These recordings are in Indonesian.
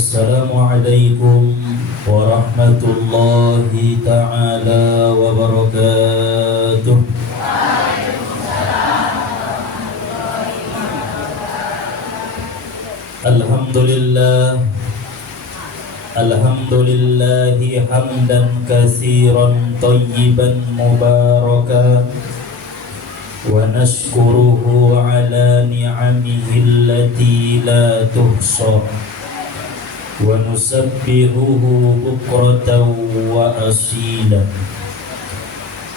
Assalamualaikum warahmatullahi ta'ala wabarakatuh. Alhamdulillah, alhamdulillahi hamdan katsiran tayyiban mubarakan, wa nashkuruhu ala ni'amihi allati la tuhsa, wa nusabbihuhu bukratan wa asila.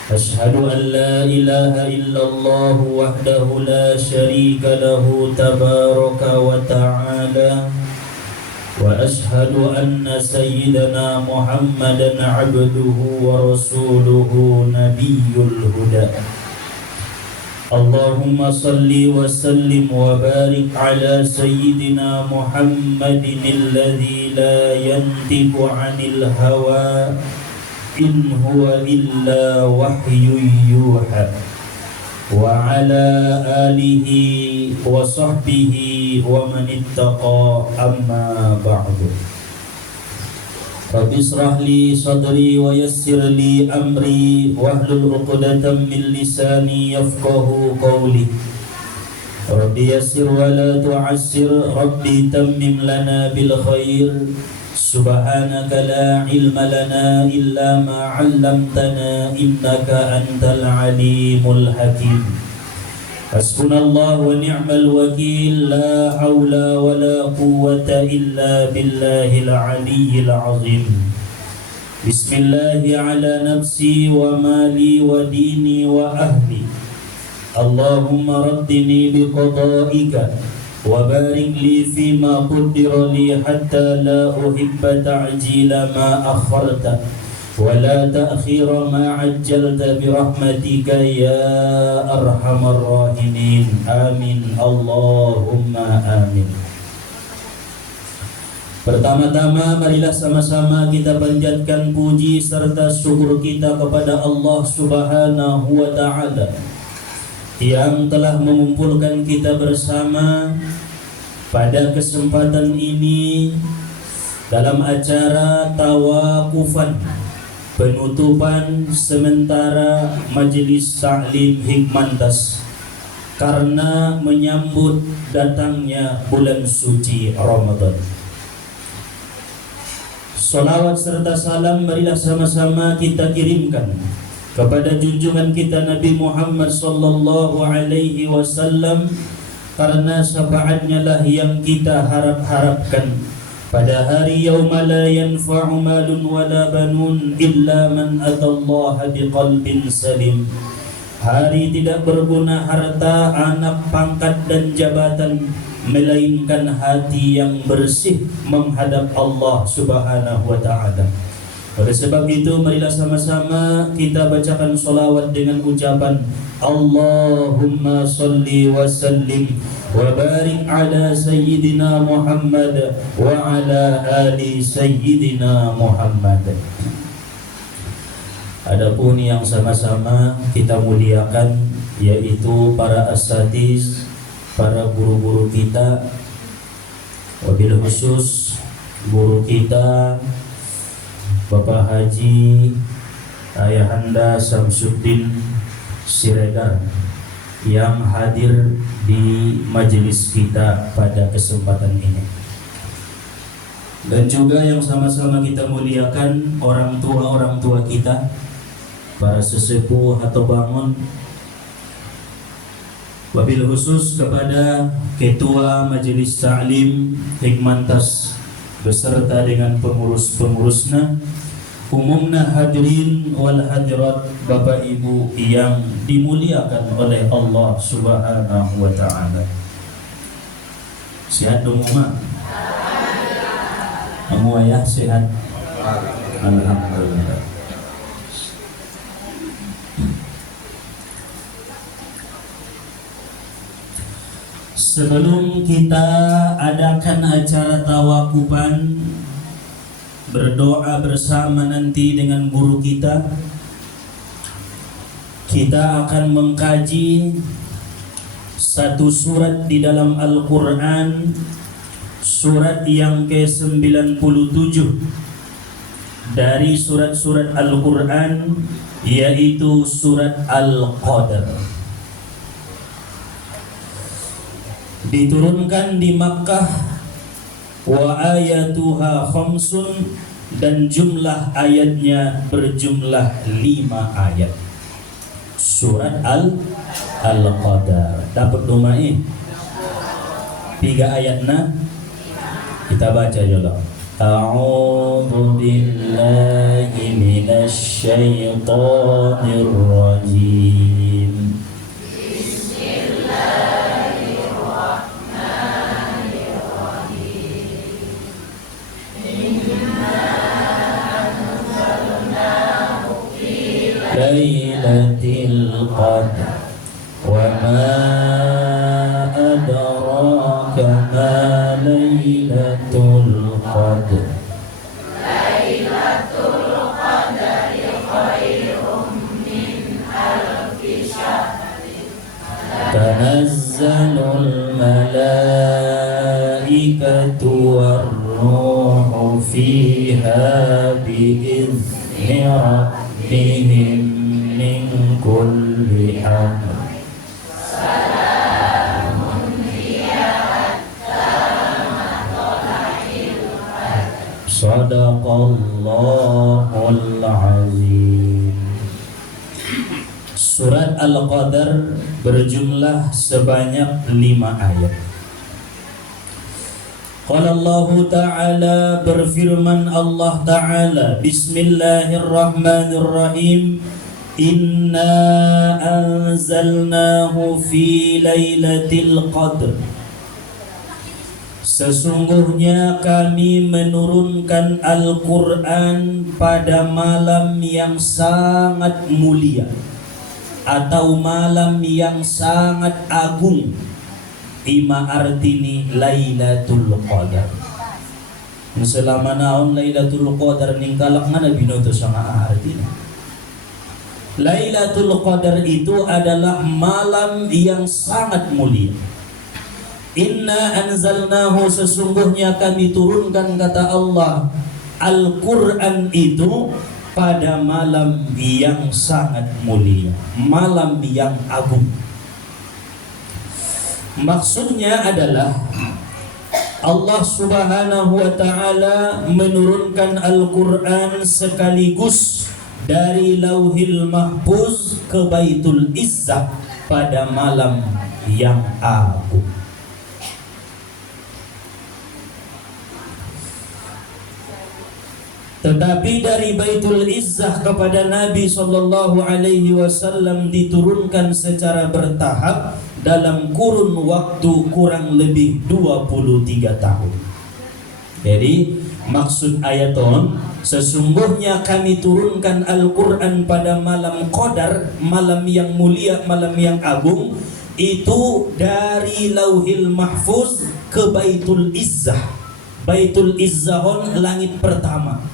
Ashhadu an la ilaha illallah wahdahu la syarika lahu tabaraka wa ta'ala, wa ashhadu anna sayyidana Muhammadan abduhu wa rasuluhu nabiyyul huda. Allahumma salli wa sallim wa barik ala sayyidina Muhammadin alladhi la yantiqu 'anil hawa in huwa illa wahyun yuha, wa ala alihi wa sahbihi wa man ittaqa, amma ba'du. Rabbi israh li sadri wa yassir li amri wahlul 'uqdatam min lisani yafqahu qawli. Rabbi yassir wa la tu'assir, Rabbi tammim lana bil khair. Subhanaka la ilma lana illa ma 'allamtana innaka antal alimul hakim. Hasbunallahu wa ni'mal wakil, la haula wa la quwwata illa billahil aliyyil azim. Bismillahi ala nafsi wa mali wa dini wa ahli. Allahumma raddini biqada'ika wa barik li fima qaddara li hatta la uhibba ta'jila ma akharta wa la ta'khira ma ajjalta bi rahmatika ya arhamar rahimin. Amin Allahumma amin. Pertama-tama marilah sama-sama kita panjatkan puji serta syukur kita kepada Allah Subhanahu wa ta'ala yang telah mengumpulkan kita bersama pada kesempatan ini dalam acara tawakufan penutupan sementara Majelis Ta'lim Hikmantas karena menyambut datangnya bulan suci Ramadan. Salawat serta salam marilah sama-sama kita kirimkan kepada junjungan kita Nabi Muhammad sallallahu alaihi wasallam, karena syafaatnya lah yang kita harap-harapkan pada hari yauma la yanfa'u malun wala banun illa man atallaha biqalbin salim. Hari tidak berguna harta, anak, pangkat dan jabatan, melainkan hati yang bersih menghadap Allah Subhanahu wa ta'ala. Oleh sebab itu marilah sama-sama kita bacakan salawat dengan ucapan Allahumma salli wa sallim wa barik ala sayyidina Muhammad wa ala ali sayyidina Muhammad. Adapun yang sama-sama kita muliakan yaitu para asatiz, para guru-guru kita, wabil khusus guru kita Bapak Haji Ayahanda Samsuddin Siregar yang hadir di majelis kita pada kesempatan ini, dan juga yang sama-sama kita muliakan orang tua kita, para sesepuh atau bangun, wabil khusus kepada Ketua Majelis Ta'lim Hikmantas beserta dengan pengurus-pengurusnya, umumna hadirin wal hadirat, Bapak Ibu yang dimuliakan oleh Allah Subhanahu wa ta'ala. Sehat dong Mama? Semua ya sehat? Alhamdulillah. Sebelum kita adakan acara tawakuban, berdoa bersama nanti dengan guru kita, kita akan mengkaji satu surat di dalam Al-Quran, surat yang ke-97 dari surat-surat Al-Quran, yaitu surat Al-Qadar. Diturunkan di Makkah, wa ayatuha khamsun, dan jumlah ayatnya berjumlah 5 ayat. Surat Al-Qadar. Dapat domai 3 ayatnya. Kita baca dulu. A'udzu billahi minasy syaithanir rajim. Lailatul Qadar wa ma adraka ma Lailatul Qadar. Lailatul Qadar khairum min alfi syahr. Tanazzalul malaikatu war-ruhu fiha bi'izni rabbihim min kulli amr. Salamun hiya hatta matla'il fajr. Shadaqallahul azim. Surat Al-Qadar berjumlah sebanyak 5 ayat. Qala Allah Ta'ala, berfirman Allah Ta'ala, Bismillahirrahmanirrahim, Inna anzalnahu fi lailatul qadr. Sesungguhnya kami menurunkan Al-Quran pada malam yang sangat mulia atau malam yang sangat agung. Ima artini Lailatul Qadar. Selama naon Lailatul Qadar ningkalak mana binoto sama artinya. Lailatul Qadar itu adalah malam yang sangat mulia. Inna anzalnahu, sesungguhnya kami turunkan, kata Allah, Al-Quran itu pada malam yang sangat mulia, malam yang agung. Maksudnya adalah Allah Subhanahu wa Ta'ala menurunkan Al-Quran sekaligus dari Lauhil Mahfuz ke Baitul Izzah pada malam yang agung. Tetapi dari Baitul Izzah kepada Nabi Sallallahu Alaihi Wasallam diturunkan secara bertahap dalam kurun waktu kurang lebih 23 tahun. Jadi maksud ayaton, sesungguhnya kami turunkan Al-Quran pada malam Qadar, malam yang mulia, malam yang agung, itu dari Lauhil Mahfuz ke Baitul Izzah. Baitul Izzahon, langit pertama.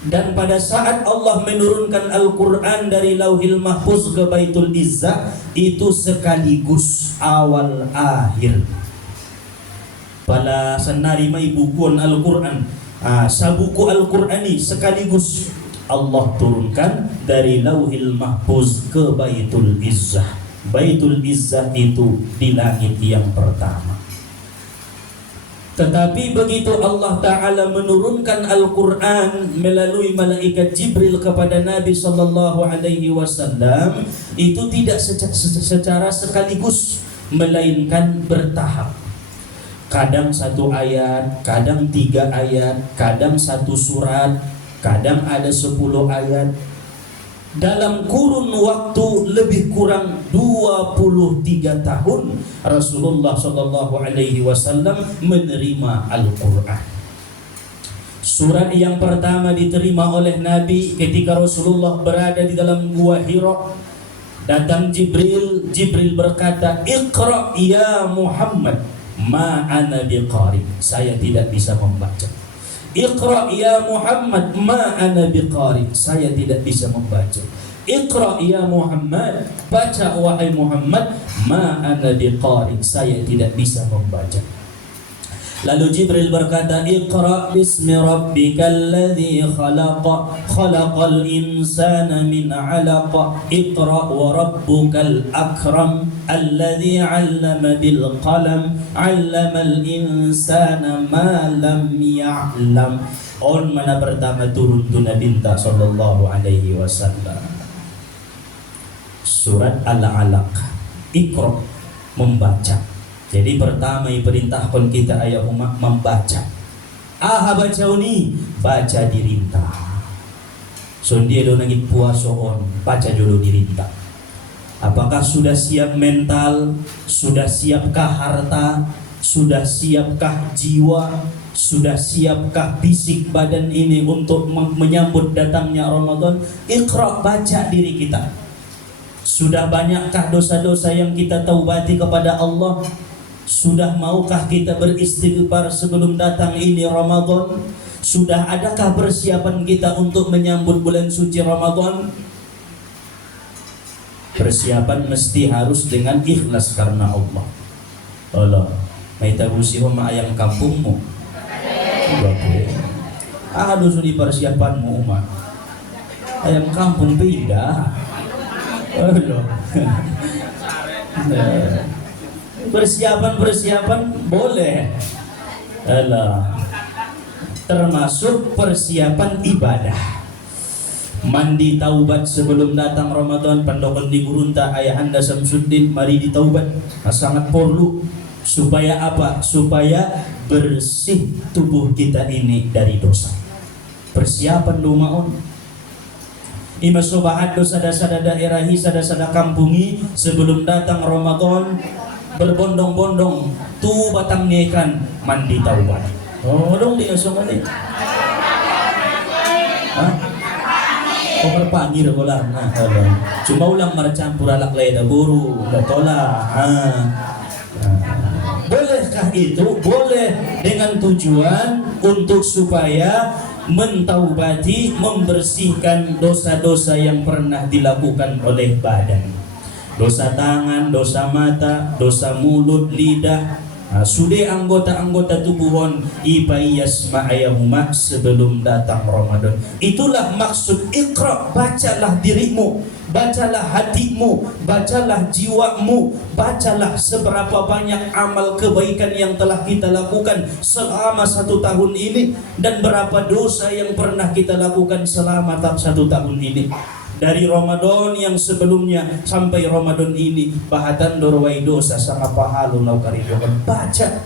Dan pada saat Allah menurunkan Al-Quran dari Lauhil Mahfuz ke Baitul Izzah, itu sekaligus awal akhir. Pada senari mai bukuan Al-Quran, sabuku Al-Quran ini sekaligus Allah turunkan dari Lauhil Mahfuz ke Baitul Izzah. Baitul Izzah itu di langit yang pertama. Tetapi begitu Allah Ta'ala menurunkan Al-Quran melalui malaikat Jibril kepada Nabi Sallallahu Alaihi Wasallam, itu tidak secara sekaligus, melainkan bertahap. Kadang 1 ayat, kadang 3 ayat, kadang 1 surat, kadang ada 10 ayat. Dalam kurun waktu lebih kurang 23 tahun Rasulullah Sallallahu Alaihi Wasallam menerima Al-Quran. Surat yang pertama diterima oleh Nabi ketika Rasulullah berada di dalam gua Hira. Datang Jibril, Jibril berkata, Iqra ya Muhammad, ma ana biqari, saya tidak bisa membaca. Iqra ya Muhammad, ma ana biqari, saya tidak bisa membaca. Iqra ya Muhammad, baca wahai Muhammad, ma ana biqari, saya tidak bisa membaca. Lalu Jibril berkata, Iqra bismi rabbikal ladzi khalaq, khalaqal insana min 'alaq, Iqra wa rabbukal akram, alladzi 'allama bil qalam, 'allamal insana ma lam ya'lam. On mana pertama turun tu Nabi sallallahu alaihi wasallam. Surat Al-Alaq. Iqra, membaca. Jadi pertama diperintahkan kita ayat umat membaca. Baca ni, baca dirintah. So dia do nangit puasa on, baca dulu dirintah. Apakah sudah siap mental? Sudah siapkah harta? Sudah siapkah jiwa? Sudah siapkah fisik badan ini untuk menyambut datangnya Ramadan? Iqra, baca diri kita. Sudah banyakkah dosa-dosa yang kita taubati kepada Allah? Sudah maukah kita beristighfar sebelum datang ini Ramadan? Sudah adakah persiapan kita untuk menyambut bulan suci Ramadan? Persiapan mesti harus dengan ikhlas karena Allah. Allah, may tagusi ho maayang kampungmu. Aduh sudi persiapanmu umat. Ayam kampung beda. Allah. Persiapan boleh, alah, termasuk persiapan ibadah. Mandi taubat sebelum datang Ramadan. Pandokan di Gurunta Ayahanda Samsuddin, mari ditaubat. Sangat perlu. Supaya apa? Supaya bersih tubuh kita ini dari dosa. Persiapan lumaon. Ima sobahat dosa-dosa daerahi, sada-sada kampungi sebelum datang Ramadan. Berbondong-bondong tu batang ikan mandi taubat. Oh dong dia semua ni. Oh berpanggil bola. Cuma ulang marcampur alak leda buru, tola. Bolehkah itu? Boleh, dengan tujuan untuk supaya mentaubati, membersihkan dosa-dosa yang pernah dilakukan oleh badan. Dosa tangan, dosa mata, dosa mulut, lidah. Sudah anggota-anggota tubuhon ibayas ma'ayahuma sebelum datang Ramadan. Itulah maksud Iqra, bacalah dirimu, bacalah hatimu, bacalah jiwamu, bacalah seberapa banyak amal kebaikan yang telah kita lakukan selama 1 tahun ini, dan berapa dosa yang pernah kita lakukan selama 1 tahun ini. Dari Ramadan yang sebelumnya sampai Ramadan ini, bahatan dorwai dosa sama pahalu nau karidokan. Baca.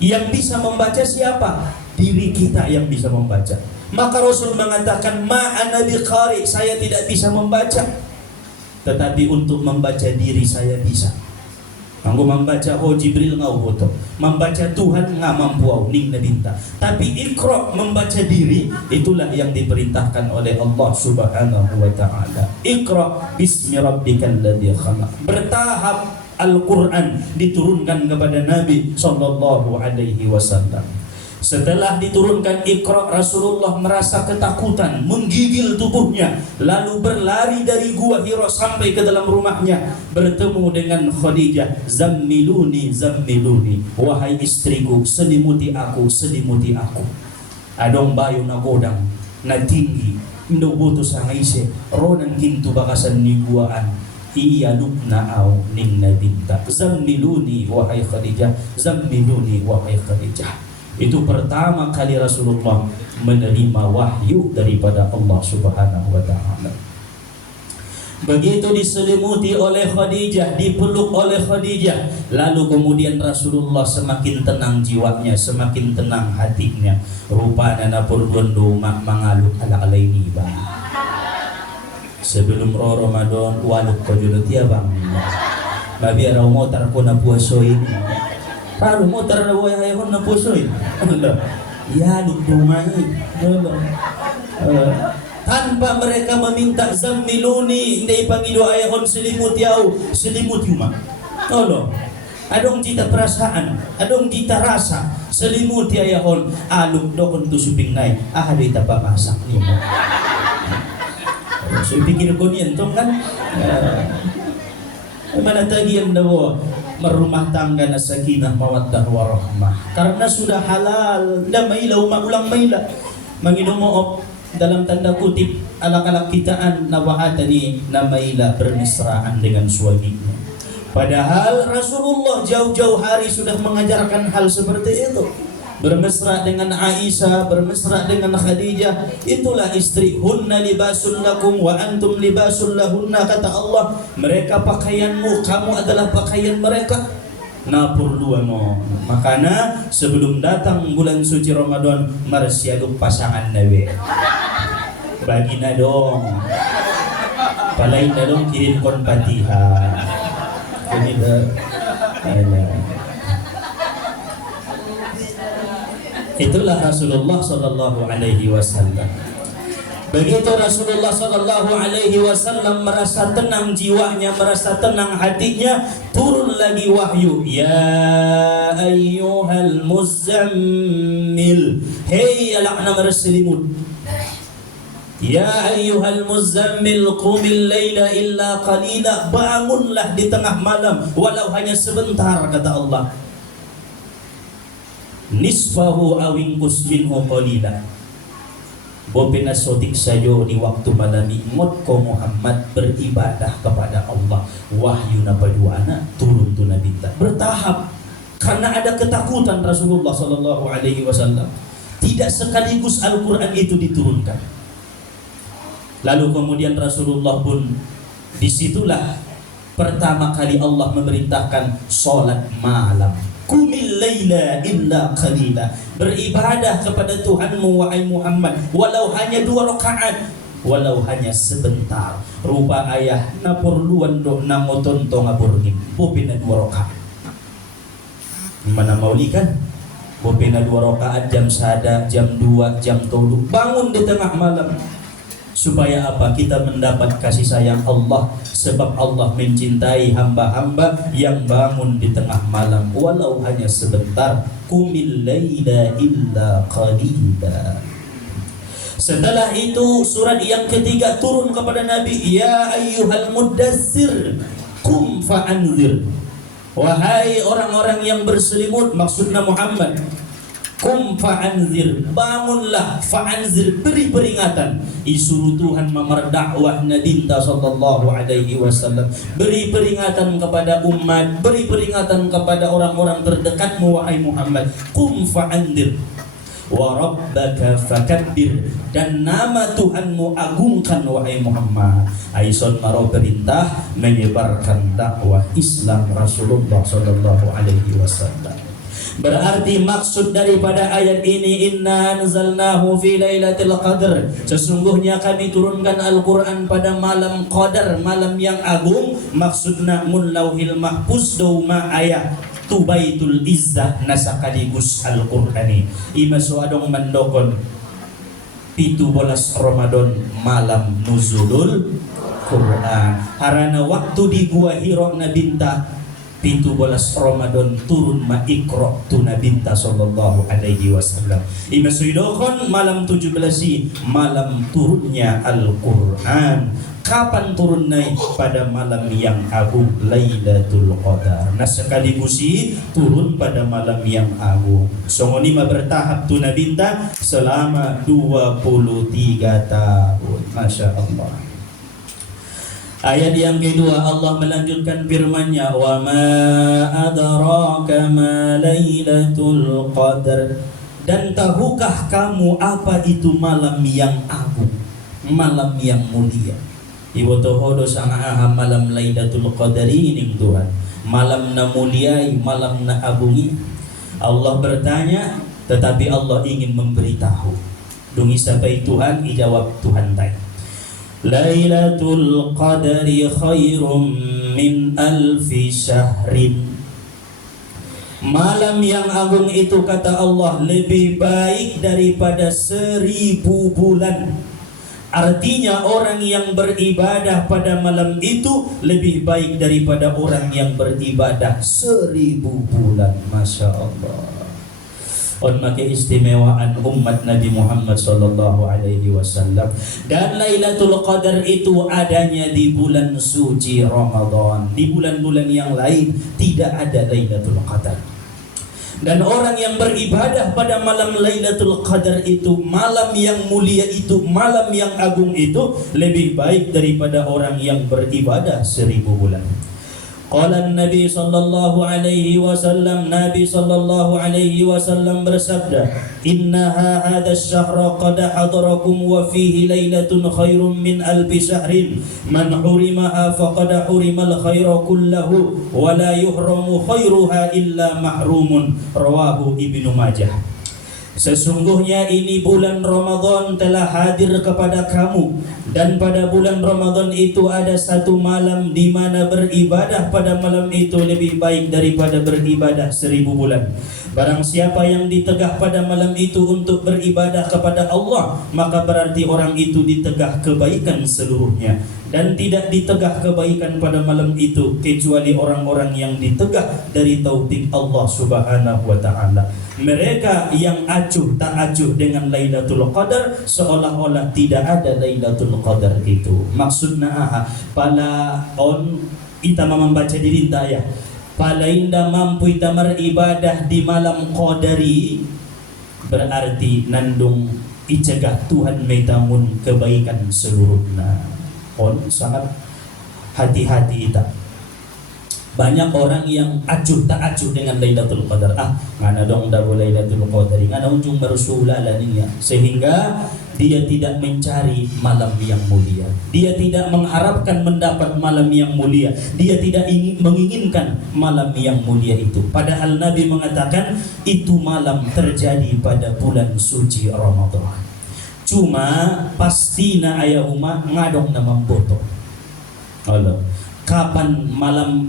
Yang bisa membaca siapa? Diri kita yang bisa membaca. Maka Rasul mengatakan, ma'ana biqari, saya tidak bisa membaca, tetapi untuk membaca diri saya bisa. Anggo membaca Jibril ngau foto, membaca Tuhan nggak mampu ning nabinta. Tapi Iqra, membaca diri, itulah yang diperintahkan oleh Allah Subhanahu wa taala. Iqra bismi rabbikal ladzi khalaq. Bertahap Al-Qur'an diturunkan kepada Nabi sallallahu alaihi wasallam. Setelah diturunkan Iqra, Rasulullah merasa ketakutan, menggigil tubuhnya, lalu berlari dari gua Hira sampai ke dalam rumahnya, bertemu dengan Khadijah. Zammiluni, zammiluni, wahai istriku, selimuti aku, selimuti aku. Adong bayo na godang, na tinggi, indo buto sa ngaise, ronan kintu bakasan ni guaan. Iya lukna au ning nabinta. Zammiluni, wahai Khadijah, zammiluni, wahai Khadijah. Itu pertama kali Rasulullah menerima wahyu daripada Allah Subhanahu wa taala. Begitu diselimuti oleh Khadijah, dipeluk oleh Khadijah, lalu kemudian Rasulullah semakin tenang jiwanya, semakin tenang hatinya. Rupanya napur gondo mangaluk ala alaini ba. Sebelum Ramadan waluk ko julo tiya bang. Babi araw mo tar ko na puasoy. Paru mo tara na waya ayahon na pusoy. Ya dumai. Tanpa mereka meminta zammiluni, hindi pangido ayahon selimuti au, selimuti uma. Tolo. Adong cita perasaan, adong cita rasa, selimuti ayahon, aluk dokon tu suping nai, di tapa masak ni mo. So pikir ko niyan tong kan. Mana tagi ang dawo. merumah tangga na sakinah mawaddah warahmah. Karena sudah halal, da mailaw maulang maila. Manginumoop dalam tanda kutip alak-alak kitaan na wahatani na maila bermesraan dengan suaminya. Padahal Rasulullah jauh-jauh hari sudah mengajarkan hal seperti itu. Bermesra dengan Aisyah, bermesra dengan Khadijah. Itulah istri. Hunna libasun lakum wa antum libasun lahunna, kata Allah. Mereka pakaianmu, kamu adalah pakaian mereka. Napur dua no. Makanya sebelum datang bulan suci Ramadan, marsiaduk pasangan nawe. Bagina dong. Palain na dong kirim kon Fatihah. Ini dah. Itulah Rasulullah sallallahu alaihi wasallam. Begitu Rasulullah sallallahu alaihi wasallam merasa tenang jiwanya, merasa tenang hatinya, turun lagi wahyu. Ya ayyuhal muzammil. Hei alakna berselimut. Ya ayyuhal muzammil qumil laila illa qalila. Bangunlah di tengah malam walau hanya sebentar, kata Allah. Nisfahu awingkus minhu qalila. Bopina sotik sayo di waktu malam imut ko Muhammad beribadah kepada Allah. Wahyu nabaduana turun tu Nabi bertahap karena ada ketakutan Rasulullah sallallahu alaihi wasallam. Tidak sekaligus Al-Qur'an itu diturunkan. Lalu kemudian Rasulullah pun disitulah pertama kali Allah memerintahkan sholat malam. Qumil laila illa qalila. Beribadah kepada Tuhanmu wahai Muhammad walau hanya 2 rakaat, walau hanya sebentar. Rupa ayah napurluan do namotonto ngaburgim. Bopina 2 rakaat. Mana mauli kan? Bopina 2 rakaat jam sada, jam 2, jam 3. Bangun di tengah malam. Supaya apa? Kita mendapat kasih sayang Allah. Sebab Allah mencintai hamba-hamba yang bangun di tengah malam walau hanya sebentar. Qumil laila illa qalila. Setelah itu surat yang ketiga turun kepada Nabi. Ya ayyuhal muddassir qum fa'anzir. Wahai orang-orang yang berselimut, maksudnya Muhammad. Qum fa'anzir, bangunlah, fa'anzir, beri peringatan. Isu Tuhan memerdakwah Nabi sallallahu alaihi wasallam. Beri peringatan kepada umat, beri peringatan kepada orang-orang terdekatmu wahai Muhammad. Qum fa'anzir wa rabbaka fakabbir, dan nama Tuhanmu agungkan wahai Muhammad. Aison maro perintah menyebarkan dakwah Islam Rasulullah sallallahu alaihi wasallam. Berarti maksud daripada ayat ini, inna anzalnahu fi lailatul qadar, sesungguhnya kami turunkan Al-Quran pada malam qadar, malam yang agung. Maksudna mun lauhil mahfuz dauma ayat tu baitul izzah nasakaligus Al-Qur'ani. Ima suadong mandokon 17 Ramadan malam nuzulul Quran. Harana waktu di Gua Hira nabinta 17 Ramadan turun ma Iqra tu nabinta sallallahu alaihi wasallam. Ima suidokon malam 17 malam turunnya Al-Quran. Kapan turun naik? Pada malam yang agung Lailatul Qadar. Nah sekaligus turun pada malam yang agung. Songonima bertahap tu nabinta selama 23 tahun. Masya Allah. Ayat yang kedua Allah melanjutkan firman-Nya, wa ma adraka ma lailatul qadar, dan tahukah kamu apa itu malam yang agung, malam yang mulia. Ibu tohodo sangaha malam lailatul qadari ini Tuhan, malam na muliai, malam na agungi. Allah bertanya, tetapi Allah ingin memberitahu. Dungi sapai Tuhan, ijawab Tuhan tay. Lailatul Qadri khairum min alfi syahrin. Malam yang agung itu kata Allah lebih baik daripada 1000 bulan. Artinya orang yang beribadah pada malam itu lebih baik daripada orang yang beribadah 1000 bulan. Masya Allah. on make istimewaan umat Nabi Muhammad sallallahu alaihi wasallam. Dan Lailatul Qadar itu adanya di bulan suci Ramadan. Di bulan-bulan yang lain tidak ada Lailatul Qadar. Dan orang yang beribadah pada malam Lailatul Qadar itu, malam yang mulia itu, malam yang agung itu, lebih baik daripada orang yang beribadah 1000 bulan. Qala Nabi sallallahu alaihi wasallam, Nabi sallallahu alaihi wasallam bersabda, "Innaha hadha asy-syahra qad hadarakum wa fihi lailatun khairum min alfi syahrin. Man hurimaha faqad hurimal khaira kullahu wa la yuhramu khairuha illa mahrumun." Rawahu Ibnu Majah. Sesungguhnya ini bulan Ramadan telah hadir kepada kamu, dan pada bulan Ramadan itu ada satu malam di mana beribadah pada malam itu lebih baik daripada beribadah 1000 bulan. Barang siapa yang ditegah pada malam itu untuk beribadah kepada Allah, maka berarti orang itu ditegah kebaikan seluruhnya. Dan tidak ditegah kebaikan pada malam itu kecuali orang-orang yang ditegah dari taufik Allah Subhanahu wa ta'ala. Mereka yang acuh tak acuh dengan Lailatul Qadar seolah-olah tidak ada Lailatul Qadar itu. Maksudnya pala on ita membaca diri ya. Pala inda mampu ita beribadah di malam qadari, berarti nandung icegah Tuhan metamun kebaikan seluruhnya. On sangat hati-hati ita. Banyak orang yang acuh tak acuh dengan Lailatul Qadar. Mana dong dah boleh Lailatul Qadar, ngana ujung bersulah ya. Sehingga dia tidak mencari malam yang mulia. Dia tidak mengharapkan mendapat malam yang mulia. Dia tidak menginginkan malam yang mulia itu. Padahal Nabi mengatakan itu malam terjadi pada bulan suci Ramadan. Cuma pastina ayah umat ngadong na mamboto. Allah. Kapan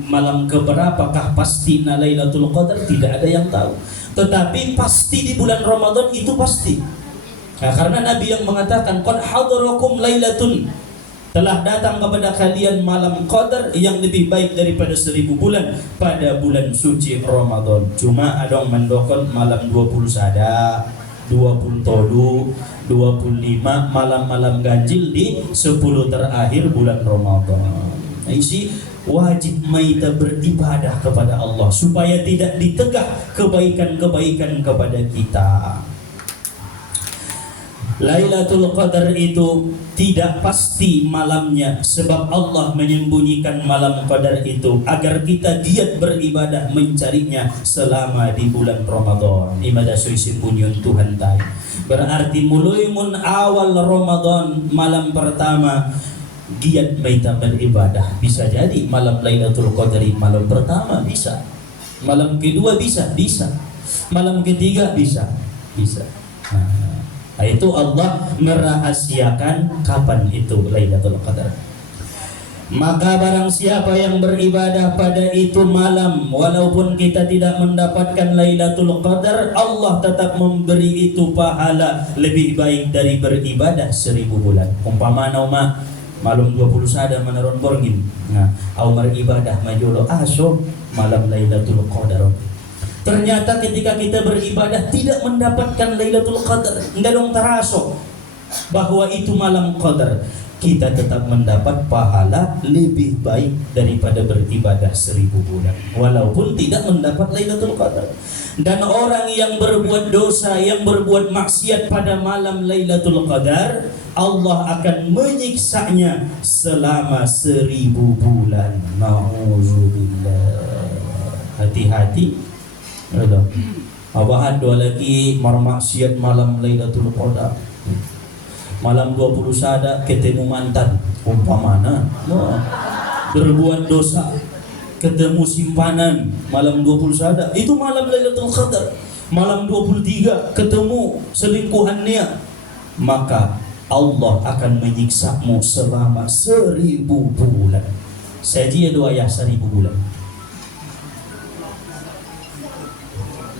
malam keberapakah pasti Lailatul Qadar tidak ada yang tahu. Tetapi pasti di bulan Ramadan itu pasti. Nah, karena Nabi yang mengatakan qad hadarakum lailatun, telah datang kepada kalian malam Qadar yang lebih baik daripada 1000 bulan pada bulan suci Ramadan. Cuma ada mendokon malam 20 sada, 20 tolu, 25 malam-malam ganjil di 10 terakhir bulan Ramadan. Isi wajib kita beribadah kepada Allah supaya tidak ditegah kebaikan-kebaikan kepada kita. Lailatul Qadar itu tidak pasti malamnya, sebab Allah menyembunyikan malam Qadar itu agar kita giat beribadah mencarinya selama di bulan Ramadan. Ibadah suisi punyun Tuhan tay. Berarti mulai awal Ramadan malam pertama giat kita beribadah. Bisa jadi malam Lailatul Qadar malam pertama bisa, malam kedua bisa, malam ketiga bisa. Nah, itu Allah merahasiakan kapan itu Lailatul Qadar. Maka barang siapa yang beribadah pada itu malam, walaupun kita tidak mendapatkan Lailatul Qadar, Allah tetap memberi itu pahala lebih baik dari beribadah 1000 bulan. Umpama nauma malam 20 sada menaron borgin. Nah, au beribadah majolo aso malam Lailatul Qadar. Ternyata ketika kita beribadah tidak mendapatkan Lailatul Qadar, ngadong taraso bahwa itu malam Qadar, kita tetap mendapat pahala lebih baik daripada beribadah 1000 bulan walaupun tidak mendapat Lailatul Qadar. Dan orang yang berbuat dosa, yang berbuat maksiat pada malam Lailatul Qadar, Allah akan menyiksanya selama 1000 bulan. Nauzubillah. Hati-hati. Abahan dua lagi marmaksiat malam Lailatul Qadar. Malam 20 sada ketemu mantan, umpamana berbuat dosa, ketemu simpanan malam 20 sada, itu malam Lailatul Qadar. Malam 23 ketemu selingkuhannya, maka Allah akan menyiksamu selama 1000 bulan. Saja doa ya 1000 bulan.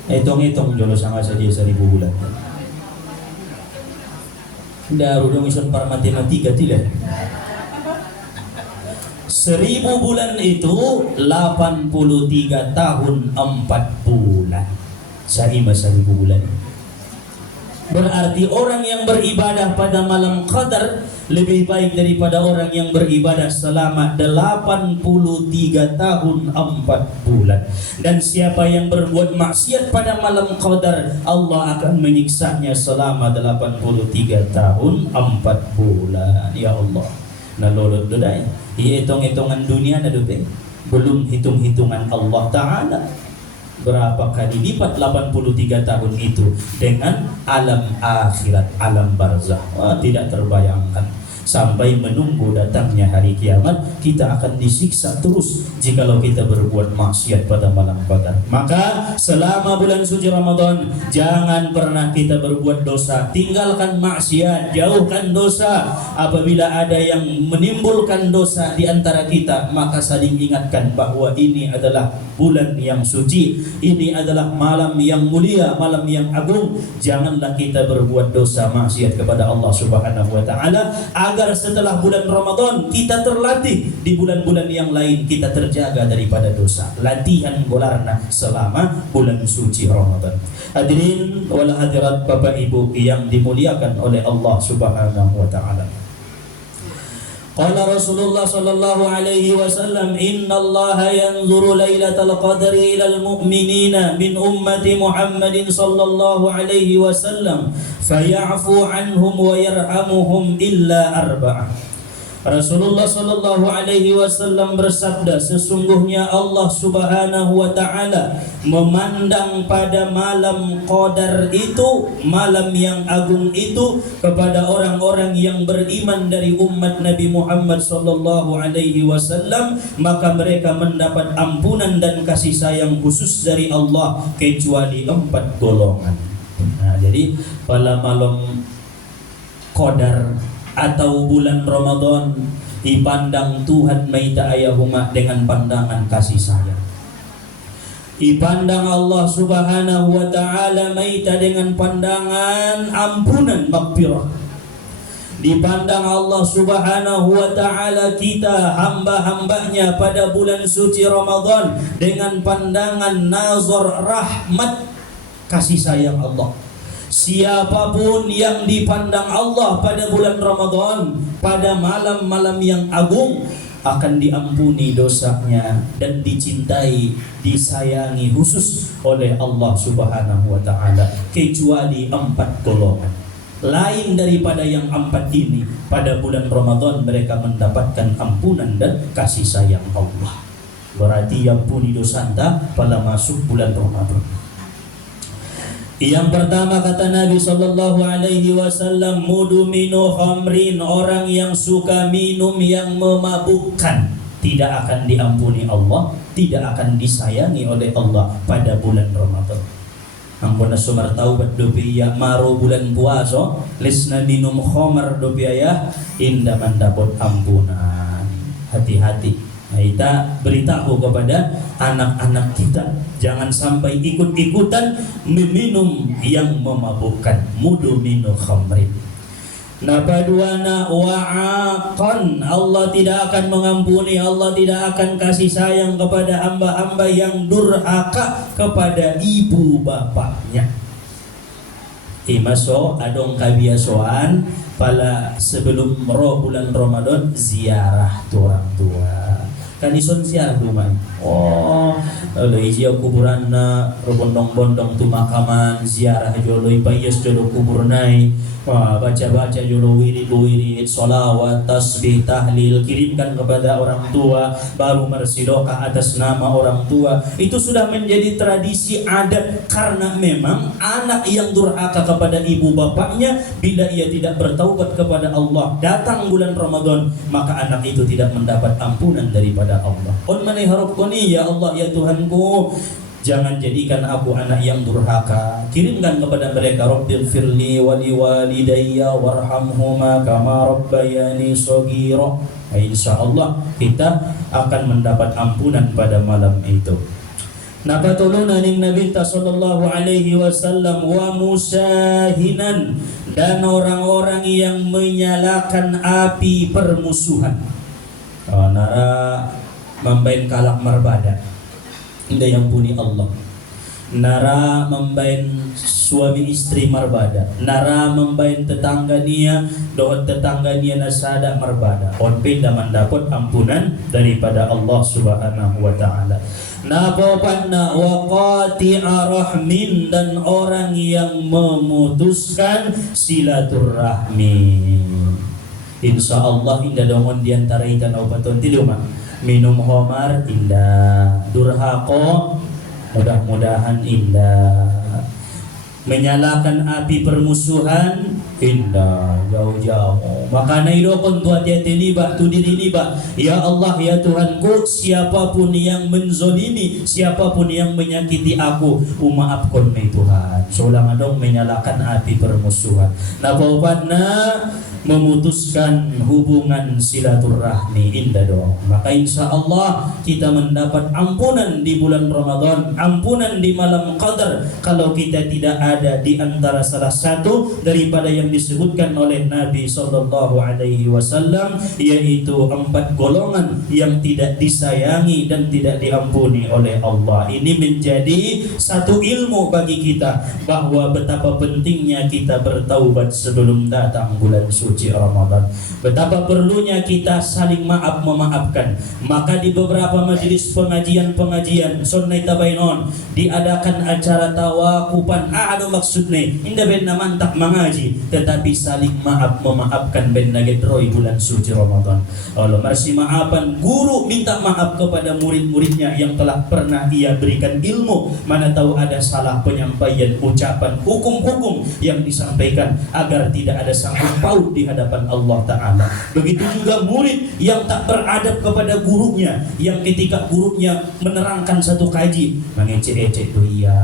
Hitung-hitung jolo sama saja 1000 bulan. Daru dong ison para matematika tidak. 1000 bulan itu 83 tahun 4 bulan. Saima 1000 bulan. Berarti orang yang beribadah pada malam qadar lebih baik daripada orang yang beribadah selama 83 tahun 4 bulan. Dan siapa yang berbuat maksiat pada malam qadar, Allah akan menyiksanya selama 83 tahun 4 bulan. Ya Allah. Nah lolot dodai. Hitung-hitungan dunia na dobe. Belum hitung-hitungan Allah Ta'ala. Berapa kali lipat 83 tahun itu dengan alam akhirat, alam barzah. Tidak terbayangkan. Sampai menunggu datangnya hari kiamat, kita akan disiksa terus jikalau kita berbuat maksiat pada malam qadar. Maka selama bulan suci Ramadan, jangan pernah kita berbuat dosa. Tinggalkan maksiat, jauhkan dosa. Apabila ada yang menimbulkan dosa di antara kita, maka saling ingatkan bahwa ini adalah bulan yang suci, ini adalah malam yang mulia, malam yang agung. Janganlah kita berbuat dosa maksiat kepada Allah Subhanahu wa taala, agar setelah bulan Ramadan kita terlatih di bulan-bulan yang lain kita terjaga daripada dosa. Latihan golarna selama bulan suci Ramadan. Hadirin wal hadirat Bapak Ibu yang dimuliakan oleh Allah Subhanahu wa taala. Qala Rasulullah sallallahu alaihi wasallam, innallaha yanzuru lailatal qadri ilal mu'minina min ummati Muhammadin sallallahu alaihi wasallam faya'fu anhum wa yarhamuhum illa arba'ah. Rasulullah sallallahu alaihi wasallam bersabda, sesungguhnya Allah Subhanahu wa taala memandang pada malam qadar itu, malam yang agung itu, kepada orang-orang yang beriman dari umat Nabi Muhammad sallallahu alaihi wasallam, maka mereka mendapat ampunan dan kasih sayang khusus dari Allah kecuali 4 golongan. Nah, jadi pada malam qadar atau bulan Ramadan dipandang Tuhan maita ayahuma dengan pandangan kasih sayang. Dipandang Allah Subhanahu wa taala maita dengan pandangan ampunan maghfirah. Dipandang Allah Subhanahu wa taala kita hamba-hambanya pada bulan suci Ramadan dengan pandangan nazar rahmat kasih sayang Allah. Siapapun yang dipandang Allah pada bulan Ramadan, pada malam-malam yang agung, akan diampuni dosanya dan dicintai, disayangi khusus oleh Allah Subhanahu wa taala, kecuali 4 golongan. Lain daripada yang 4 ini, pada bulan Ramadan mereka mendapatkan ampunan dan kasih sayang Allah. Berarti ampuni dosa anda pada masuk bulan Ramadan. Yang pertama kata Nabi sallallahu alaihi wasallam, mudminu khamrin, orang yang suka minum yang memabukkan, tidak akan diampuni Allah, tidak akan disayangi oleh Allah pada bulan Ramadan. Ampun sumar taubat dopi ya maro bulan puasa, lisna minum khamar dopi ya indah mendapat ampunan. Hati-hati. Kita beritahu kepada anak-anak kita, jangan sampai ikut-ikutan meminum yang memabukkan. Mudminu khamrin. Nabaduana wa'aqan, Allah tidak akan mengampuni, Allah tidak akan kasih sayang kepada hamba-hamba yang durhaka kepada ibu bapaknya. Imaso adong kabiasoan pala sebelum bulan Ramadan ziarah orang tua. Kanison siya dumay. Loy siya kuburan na bondong-bondong tumakaman ziarah joloy payas jolo kuburnay. Baca-baca jolo wirid-wirid, solawat, tasbih, tahlil, kirimkan kepada orang tua, baru mersidokah atas nama orang tua. Itu sudah menjadi tradisi adat, karena memang anak yang durhaka kepada ibu bapaknya, bila ia tidak bertaubat kepada Allah, datang bulan Ramadan, maka anak itu tidak mendapat ampunan daripada Allah. On manay harap ko ni, ya Allah, ya Tuhanku, jangan jadikan aku anak yang durhaka. Kirimkan kepada mereka, Rabbil firli wali walidayya warhamhuma kama rabbayani shaghira. Insyaallah kita akan mendapat ampunan pada malam itu. Napatuluna ning Nabi sallallahu alaihi wasallam wa musahinan, dan orang-orang yang menyalakan api permusuhan. Nara membain kalak marbada, tidak yang puni Allah. nara membain suami istri marbada, nara membain tetangga dia dohon tetangga dia nasada marbada, on pindah mendapat ampunan daripada Allah Subhanahu wa taala. Napopanna waqati'a rahmin, dan orang yang memutuskan silaturahmi. Insya Allah indah dongon diantara ikan obatun tidur mak minum homar indah, durhako mudah-mudahan indah, menyalakan api permusuhan indah jauh-jauh. Maka naidokon tu hati-hati liba tu diri liba. Ya Allah ya Tuhanku, siapapun yang menzolimi, siapapun yang menyakiti aku, maafkan mai Tuhan. Solang adong menyalakan api permusuhan. Nah baubatna memutuskan hubungan silaturahmi indah dong. Maka insya Allah kita mendapat ampunan di bulan Ramadan, ampunan di malam Qadar, kalau kita tidak ada di antara salah satu daripada yang disebutkan oleh Nabi Sallallahu Alaihi Wasallam, yaitu 4 golongan yang tidak disayangi dan tidak diampuni oleh Allah. Ini menjadi satu ilmu bagi kita bahwa betapa pentingnya kita bertaubat sebelum datang bulan suci Ramadan. Betapa perlunya kita saling maaf memaafkan. Maka di beberapa majelis pengajian sunnah tabainon diadakan acara tawakupan. Ada maksudnya indah benda mantap mengaji, tetapi saling maaf memaafkan benda gedroi bulan suci Ramadan. Allah masih maafan, guru minta maaf kepada murid-muridnya yang telah pernah ia berikan ilmu. Mana tahu ada salah penyampaian ucapan hukum-hukum yang disampaikan, agar tidak ada sangkut paut di hadapan Allah Ta'ala. Begitu juga murid yang tak beradab kepada gurunya, yang ketika gurunya menerangkan satu kaji mengecek-ecek tuh iya.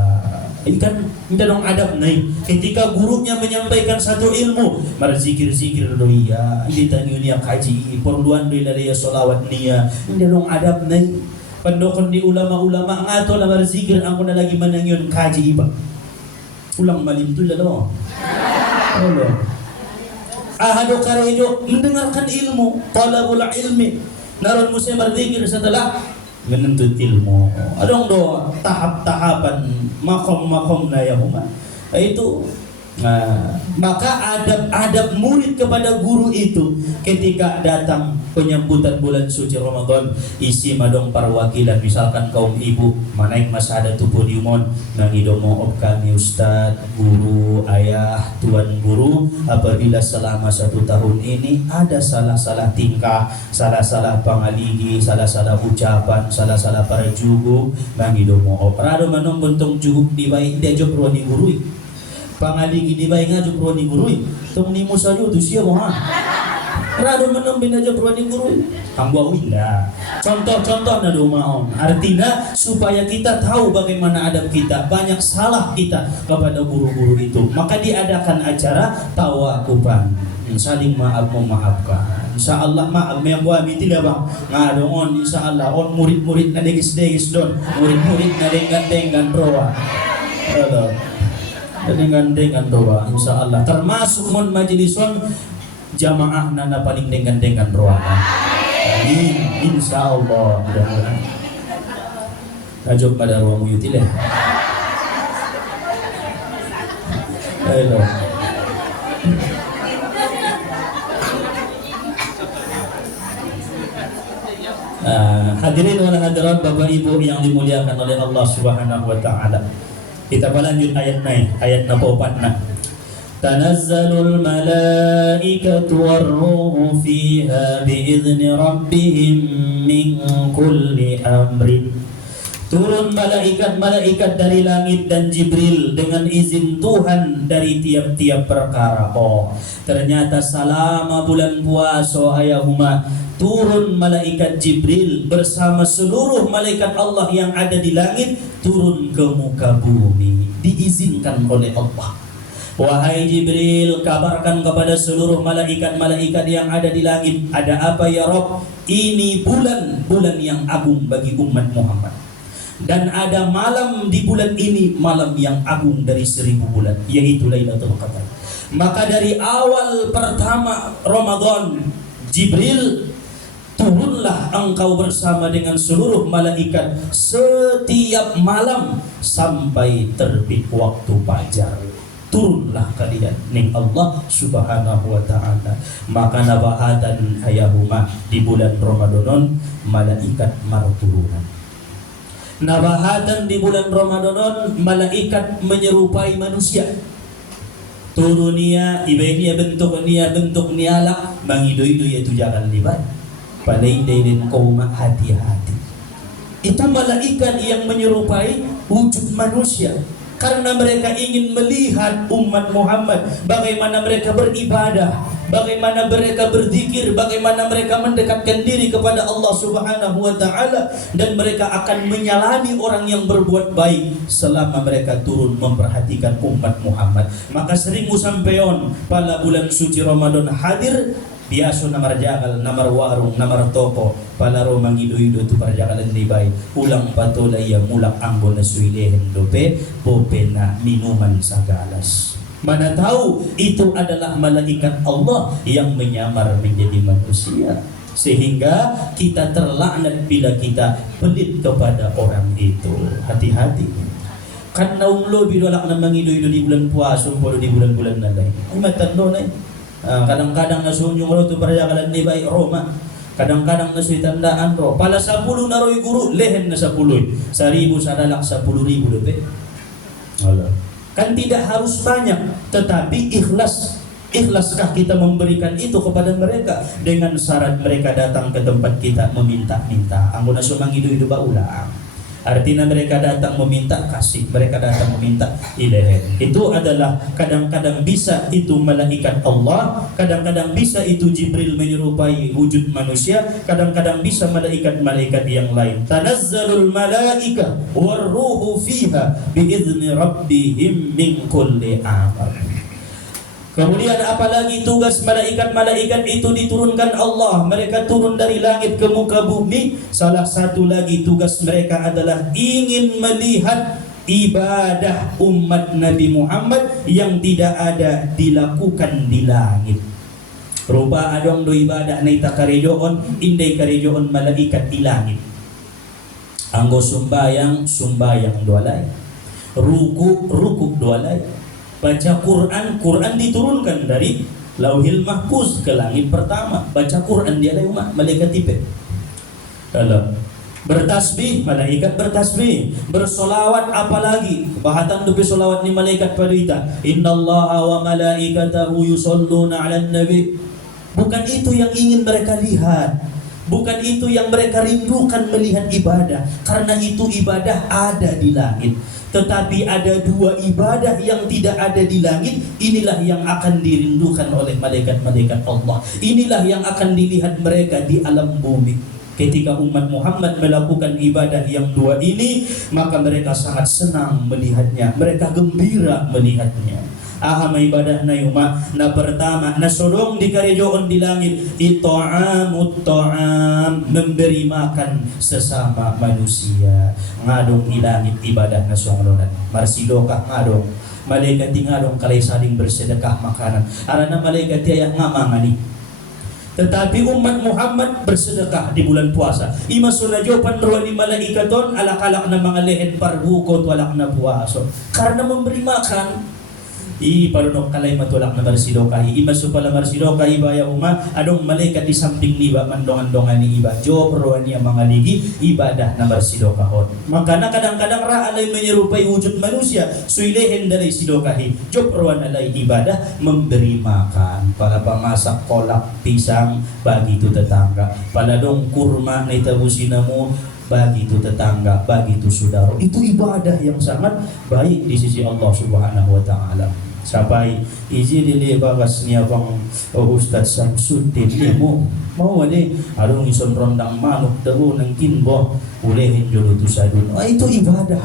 Ini kan tidak dong adab nih. Ketika gurunya menyampaikan satu ilmu, berzikir-zikir tuh iya. Ini tanya dia kaji, perluan dari solawat nia. Ini dong adab nih. Pendokon di ulama-ulama ngato lah berzikir, aku na lagi menangyun kaji iba. Ulang malim tu lah dong. Allah. Ahadu karejo mendengarkan ilmu, talabul ilmi. Naron muslim berzikir setelah menuntut ilmu. Adong do tahap-tahapan makom-makom na yahuma. Itu maka adab-adab murid kepada guru itu ketika datang penyambutan bulan suci Ramadan, isi madong perwakilan, misalkan kaum ibu manaik masada tu podiumon nangidomo ob kami ustad, guru, ayah, tuan guru, apabila selama 1 tahun ini ada salah-salah tingkah, salah-salah pangaligi, salah-salah ucapan, salah-salah para jugu nangidomo ob rado manong bentung jugu di baik dia job ruang di guru pangaligi di bayi ngajuk ruang di gurui tong ni musa ju tu siya mo ha rado menem binajuk ruang di gurui hamba winda contoh-contoh na dumaon, artinya supaya kita tahu bagaimana adab kita, banyak salah kita kepada guru-guru itu, maka diadakan acara tawakupan, saling maaf memaafkan. Insya Allah maaf yang buat tidak bang ngadongon insya Allah on murid-murid na degis-degis don, murid-murid na dengan roa dengan doa insya Allah, termasuk mon majlisun jamaah nana paling dengan doa. Amin insya Allah. Mudah-mudahan tajuk pada ruang muyutilah. Ayo. Hadirin wal hadirat, Bapak Ibu yang dimuliakan oleh Allah Subhanahu wa taala. Kita lanjut ayat naik, ayat 4. Tanazzalul malaikatu warruhu fiha biizni rabbihim min kulli amrin. Turun malaikat-malaikat dari langit dan Jibril dengan izin Tuhan dari tiap-tiap perkara. Oh, ternyata selama bulan puasa ayahuma turun malaikat Jibril bersama seluruh malaikat Allah yang ada di langit turun ke muka bumi, diizinkan oleh Allah. Wahai Jibril, kabarkan kepada seluruh malaikat-malaikat yang ada di langit, ada apa ya Rabb? Ini bulan yang agung bagi umat Muhammad. Dan ada malam di bulan ini, malam yang agung dari 1000 bulan, yaitu Lailatul Qadar. Maka dari awal pertama Ramadan, Jibril turunlah turunlah engkau bersama dengan seluruh malaikat setiap malam sampai terbit waktu fajar. Turunlah kalian ning Allah subhanahu wa ta'ala. Maka nabahatan ayahuma di bulan Ramadan malaikat marturunan. Nabahatan di bulan Ramadan malaikat menyerupai manusia. Turunia ibadia bentuk niala mangido-ido yaitu jangan libat. Palaindainin kaum hati-hati. Itu malaikat yang menyerupai wujud manusia. Karena mereka ingin melihat umat Muhammad bagaimana mereka beribadah, bagaimana mereka berzikir, bagaimana mereka mendekatkan diri kepada Allah Subhanahu wa taala, dan mereka akan menyalami orang yang berbuat baik selama mereka turun memperhatikan umat Muhammad. Maka sering musampeon pada bulan suci Ramadan hadir biasa namar jagal, namar warung, namar toko, palaro mangido-ido tu parjagalan libay, ulang patulay yang mulak anggo na suilehen dope, bope na minuman sa galas. Mana tahu itu adalah malaikat Allah yang menyamar menjadi manusia, sehingga kita terlaknat bila kita pelit kepada orang itu. Hati-hati. Karena umlo bidolak na mangido-ido di bulan puasa, umpolo di bulan-bulan na lain. Ay matando na kadang-kadang nasunyong ro tu parjagalan ni bay Roma, kadang-kadang nasuy tandaan ro pala 10 na roy guru lehen na 10 1,000 sadalak 10,000 dope. Kan tidak harus banyak, tetapi ikhlaskah kita memberikan itu kepada mereka dengan syarat mereka datang ke tempat kita meminta-minta. Anggo na sumang hidu baulang. Artinya mereka datang meminta kasih, mereka datang meminta ilahi. Itu adalah kadang-kadang bisa itu malaikat Allah, kadang-kadang bisa itu Jibril menyerupai wujud manusia, kadang-kadang bisa malaikat-malaikat yang lain. Tanazzalul malaika warruhu fiha biizni rabbihim min kulli amr. Kemudian apalagi tugas malaikat-malaikat itu diturunkan Allah. Mereka turun dari langit ke muka bumi. Salah satu lagi tugas mereka adalah ingin melihat ibadah umat Nabi Muhammad yang tidak ada dilakukan di langit. Rupa adong do ibadah na ita karejoon, indai karejoon malaikat di langit. Anggo sumbayang dualay. Rukuk dualay. Baca Quran diturunkan dari Lauhil Mahfuz ke langit pertama. Baca Quran dia umat malaikat tipe. Dalam bertasbih, malaikat bertasbih. Bersolawat apalagi. Bahatan dupi solawat ni malaikat paduita. Innallaha wa malaikatahu yusalluna 'alan nabi. Bukan itu yang ingin mereka lihat. Bukan itu yang mereka rindukan melihat ibadah. Karena itu ibadah ada di langit. Tetapi ada dua ibadah yang tidak ada di langit. Inilah yang akan dirindukan oleh malaikat-malaikat Allah. Inilah yang akan dilihat mereka di alam bumi. Ketika umat Muhammad melakukan ibadah yang dua ini, maka mereka sangat senang melihatnya. Mereka gembira melihatnya. Ahama ibadah na yuma na pertama na solong di karejoon di langit it'amut ta'am, memberi makan sesama manusia. Ngadong di langit ibadah na suanglonan marsidokah ngadong malaikat ngadong kalay saling bersedekah makanan arana malaikat yang ngamangani. Tetapi umat Muhammad bersedekah di bulan puasa. Ima sulajo panruan di malaikaton alak-alak na mga lehen parbukot walak na puaso. Karena memberi makan parunok kalay matulak na marsidokahi. Ima supala marsidokahi baya uma adong malaikat di samping niba mandongan-dongan ni iba. Jopruan niya mga ligi ibadah na marsidokahon. Maka na kadang-kadang raalay menyerupai wujud manusia. Suilehen dalay sidokahi. Jopruan alay ibadah memberi makan. Para pamasak kolak pisang bagi itu tetangga. Paladong kurma na itabusina mo bagi itu tetangga, bagi itu saudara. Itu ibadah yang sangat baik di sisi Allah Subhanahu wa taala. Sampai izin dili bagas niya bang Ustaz Samsuddin ni mo mau ni arung ison rondang manuk daw ng kinbo ulehin jolo tu sadun. Itu ibadah.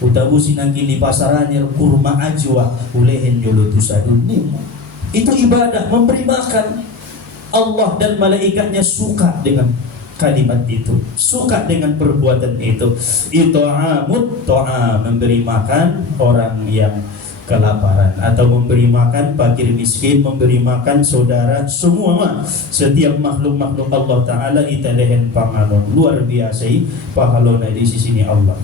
Utabusin ang kini pasaran niya kurma ajwa ulehin jolo tu sadun ni. Itu ibadah, memberi makan. Allah dan malaikatnya suka dengan kalimat itu, suka dengan perbuatan itu. It'amut ta'am, memberi makan orang yang kelaparan, atau memberi makan fakir miskin, memberi makan saudara, semua setiap makhluk-makhluk Allah Ta'ala ita lehen panganon luar biasa pahalona di sisi Allah.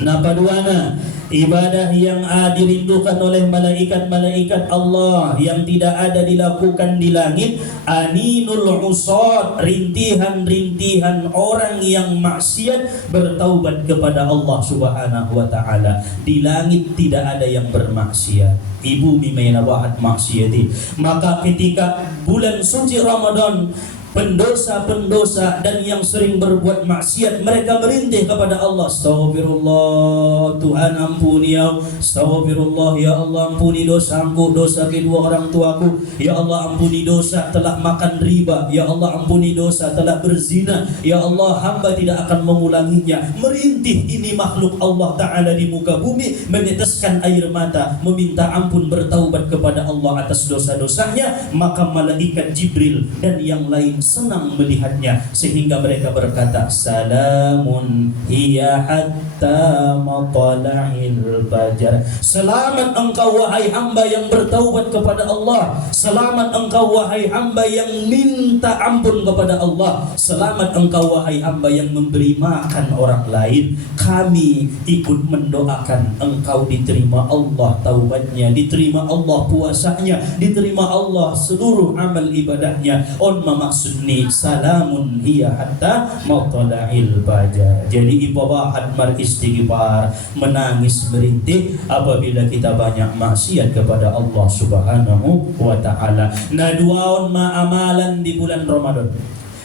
Nah, paduana ibadah yang dirindukan oleh malaikat-malaikat Allah yang tidak ada dilakukan di langit, aninul usad, rintihan-rintihan orang yang maksiat bertaubat kepada Allah Subhanahu wa Ta'ala. Di langit tidak ada yang bermaksiat, ibu mimaina wahat maksiati. Maka ketika bulan suci Ramadan, pendosa-pendosa dan yang sering berbuat maksiat mereka merintih kepada Allah, astagfirullah Tuhan ampuni ya, astagfirullah ya Allah ampuni dosaku, dosa kedua orang tuaku, ya Allah ampuni dosa telah makan riba, ya Allah ampuni dosa telah berzina, ya Allah hamba tidak akan mengulanginya. Merintih ini makhluk Allah Ta'ala di muka bumi, meneteskan air mata meminta ampun bertaubat kepada Allah atas dosa-dosanya. Maka malaikat Jibril dan yang lain senang melihatnya sehingga mereka berkata, salamun hiya hatta matla'il fajar. Selamat engkau wahai hamba yang bertaubat kepada Allah, selamat engkau wahai hamba yang minta ampun kepada Allah, selamat engkau wahai hamba yang memberi makan orang lain. Kami ikut mendoakan engkau diterima Allah taubatnya, diterima Allah puasanya, diterima Allah seluruh amal ibadahnya. On maksud ni salamun hiya hatta matla'il fajar. Jadi ibabahat beristighfar, menangis merintih apabila kita banyak maksiat kepada Allah Subhanahu wa Ta'ala. Nah, duaon amalan di bulan Ramadan,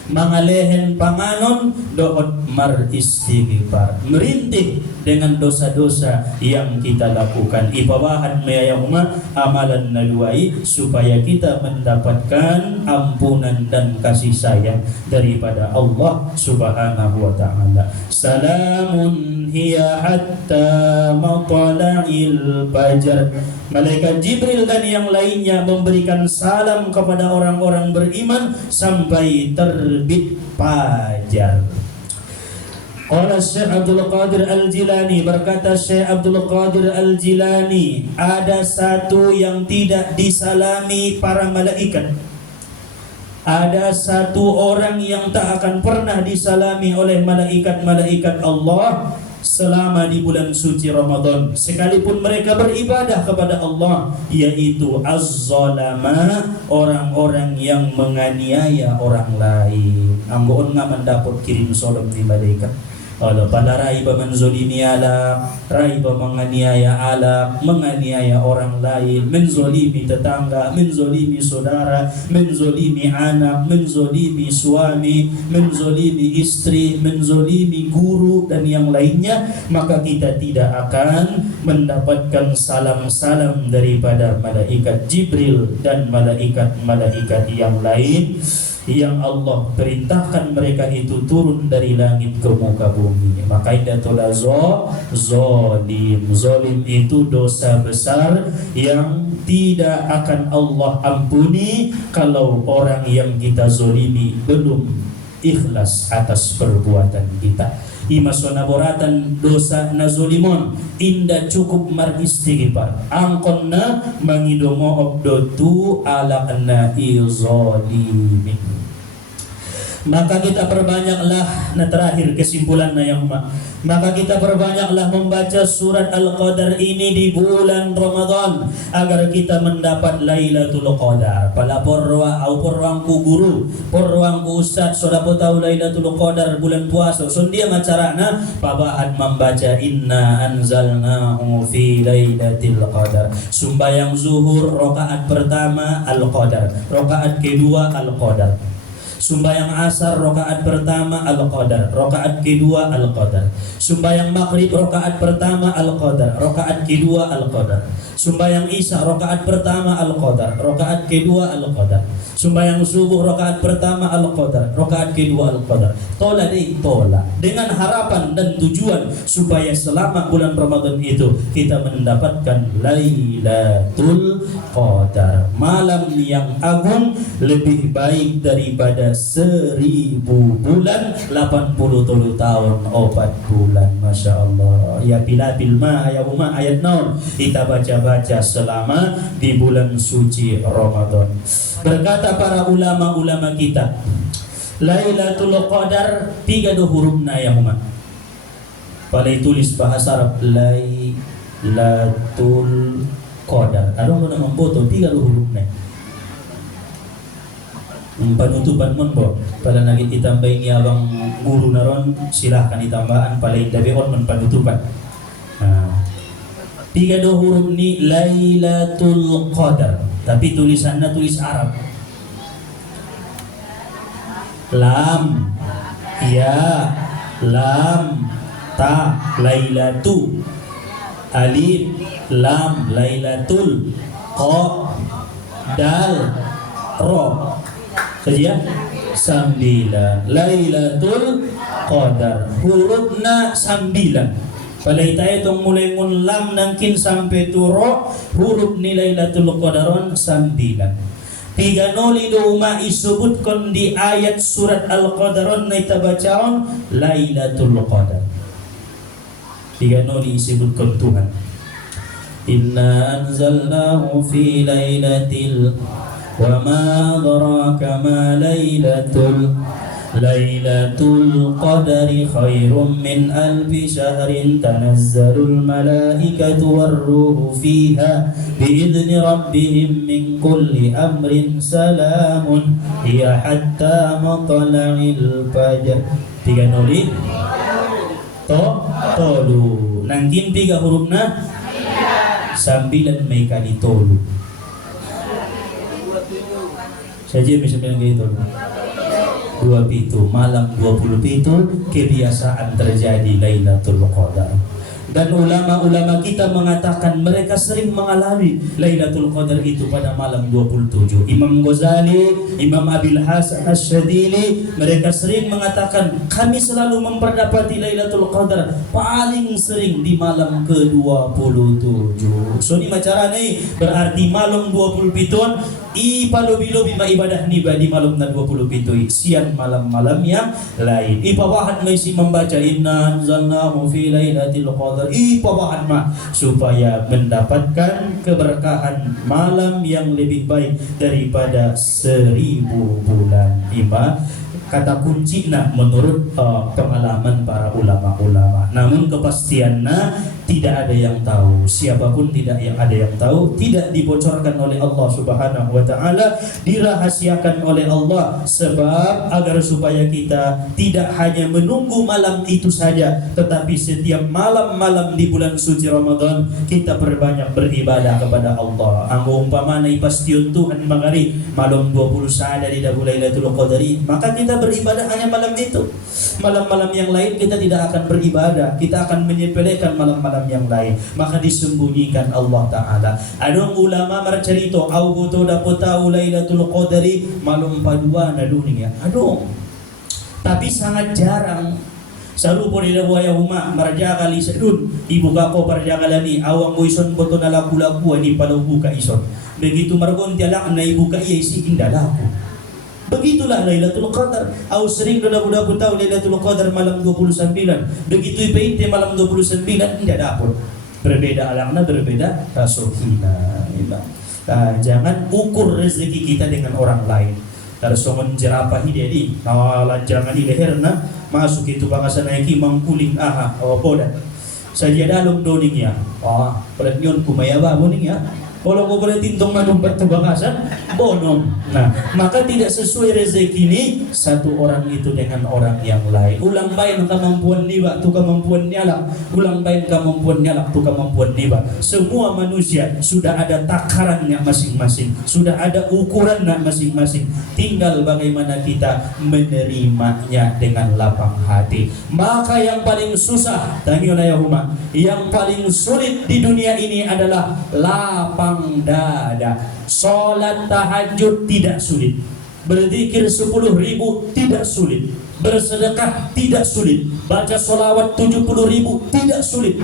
mangalehen panganon doot mar istighfar, merintih dengan dosa-dosa yang kita lakukan. Ibabahan mayayahuma amalan naduai supaya kita mendapatkan ampunan dan kasih sayang daripada Allah Subhanahu wa Ta'ala. Salamun hiya hatta matla'il fajar. Malaikat Jibril dan yang lainnya memberikan salam kepada orang-orang beriman sampai terbit fajar. Qala Syekh Abdul Qadir Al-Jilani, berkata Syekh Abdul Qadir Al-Jilani, ada satu yang tidak disalami para malaikat. Ada satu orang yang tak akan pernah disalami oleh malaikat-malaikat Allah selama di bulan suci Ramadan, sekalipun mereka beribadah kepada Allah, yaitu az-zalama, orang-orang yang menganiaya orang lain. Anggoon nga mendapat kirim salam di malaikat. Kalau pada raiba menzolimi ala, raiba menganiaya ala, menganiaya orang lain, menzolimi tetangga, menzolimi saudara, menzolimi anak, menzolimi suami, menzolimi istri, menzolimi guru dan yang lainnya, maka kita tidak akan mendapatkan salam-salam daripada malaikat Jibril dan malaikat-malaikat yang lain yang Allah perintahkan mereka itu turun dari langit ke muka bumi. Maka idatola zolim. Zolim itu dosa besar yang tidak akan Allah ampuni kalau orang yang kita zolimi belum ikhlas atas perbuatan kita. Imasona boratan dosa na zolimon inda cukup maristighfar angkonna mangidomo obdotu ala anna izolimin. Maka kita perbanyaklah, nah terakhir kesimpulan yang maka kita perbanyaklah membaca surat Al-Qadar ini di bulan Ramadan agar kita mendapat Lailatul Qadar. Pala porwangku guru, porwangku ustaz, sudah tahu Lailatul Qadar bulan puasa. So dia macarana pabahan membaca inna anzalnahu fi Lailatul Qadar. Sumbayang zuhur rakaat pertama Al-Qadar, rakaat kedua Al-Qadar. Sumbayang asar rakaat pertama Al-Qadar, rakaat kedua Al-Qadar. Sumbayang maghrib rakaat pertama Al-Qadar, rakaat kedua Al-Qadar. Sumbayang isya rakaat pertama Al-Qadar, rakaat kedua Al-Qadar. Sumbayang subuh rakaat pertama Al-Qadar, rakaat kedua Al-Qadar. Tola deh tola, dengan harapan dan tujuan supaya selama bulan Ramadan itu kita mendapatkan Lailatul Qadar, malam yang agung, lebih baik daripada 1000 bulan, 80 tahun 4 bulan. Masya Allah. ya pilatil ma ayahuma ayat naon kita baca-baca selama di bulan suci Ramadan. Berkata para ulama-ulama kita, Lailatul Qadar 3 hurufna ayahuma. Palai tulis bahasa Arab Lailatul Qadar. Ada orang memfoto 3 hurufnya. Penutupan menbo pada nagi ditambahin ya abang guru naron silahkan ditambahan paling dabeon men penutupan. 3 huruf ni Lailatul Qadar, tapi tulisannya tulis Arab. Lam ya lam ta Lailatu, alif lam Lailatul, qa dal ro saja 9 Lailatul Qadar, hurufna 9. Palai tayo itong mulai ngun lam nangkin sampai turo huruf ni Lailatul Qadaron 9. 3 noli duma isubutkan di ayat surat Al-Qadaron na itabacaon Lailatul Qadar. 3 noli isubutkan Tuhan. Inna anzalnahu fi lailatil wa ma adraka ma lailatul qadri khairum min alfi syahrin tanazzalul malaikatu warruhu fiha biidzni rabbihim min kulli amrin salamun hiya hatta matla'il fajr. 3 noli tolu nangkin 3 hurufna 9 may kali tolu saja bisa bilang gitu. 27 malam 27 kebiasaan terjadi Lailatul Qadar. Dan ulama-ulama kita mengatakan mereka sering mengalami Lailatul Qadar itu pada malam 27. Imam Ghazali, Imam Abil Hasan Asyadili, mereka sering mengatakan kami selalu memperdapati Lailatul Qadar paling sering di malam ke-27. So ni macara ni berarti malam 27 lobi ma ibadah ni di malam na 27 siang malam-malam yang lain. Ipawahan may si membaca inna anzalnahu fi lailatul qadar. Ipawahan ma supaya mendapatkan keberkahan malam yang lebih baik daripada 1000 bulan. Kata kunci menurut pengalaman para ulama-ulama. Namun kepastiannya tidak ada yang tahu, siapapun tidak ada yang tahu, tidak dibocorkan oleh Allah Subhanahu wa taala, dirahasiakan oleh Allah sebab agar supaya kita tidak hanya menunggu malam itu saja, tetapi setiap malam-malam di bulan suci Ramadan kita perbanyak beribadah kepada Allah. Anggo umpamana ipastion Tuhan magari malam 20 sada di Lailatul Qadari, maka kita beribadah hanya malam itu. Malam-malam yang lain kita tidak akan beribadah, kita akan menyepelekan malam-malam yang lain, maka disembunyikan Allah Ta'ala. Adong ulama marcarito au buto dapat tahu Lailatul Qadari malam padua na dunia. Adong, tapi sangat jarang. Selalu po nila buaya huma marjakali sa dun ibu kako parjakalani awang mo ison boto na laku-laku ni palaubu ka ison. Begitu margon tialak na ibu ka iya isi indalaku. Begitulah Lailatul Qadar. Au sering dapat tahu Lailatul Qadar malam 29. Begitu ipainte malam 29 tidak dapat. Berbeda alangna, berbeda rasulina. Jangan ukur rezeki kita dengan orang lain. Tarsongon jerapah hidedi, jangan di leherna masuk itu bakasan naiki mangkuling podan. Saja dalom doning ya. Pada nyon kumayaba boning ya. Kalau kau boleh tintong madumpat bakasan bonom. Nah, maka tidak sesuai rezeki ini satu orang itu dengan orang yang lain. Ulang bain kemampuan niba tu kemampuan nyala. Ulang bain kemampuan nyala tu kemampuan niba. Semua manusia sudah ada takarannya masing-masing, sudah ada ukurannya masing-masing. Tinggal bagaimana kita menerimanya dengan lapang hati. Maka yang paling susah, yang paling sulit di dunia ini adalah lapang dada. Sholat tahajud tidak sulit, berzikir 10.000 tidak sulit, bersedekah tidak sulit, baca sholawat 70.000 tidak sulit.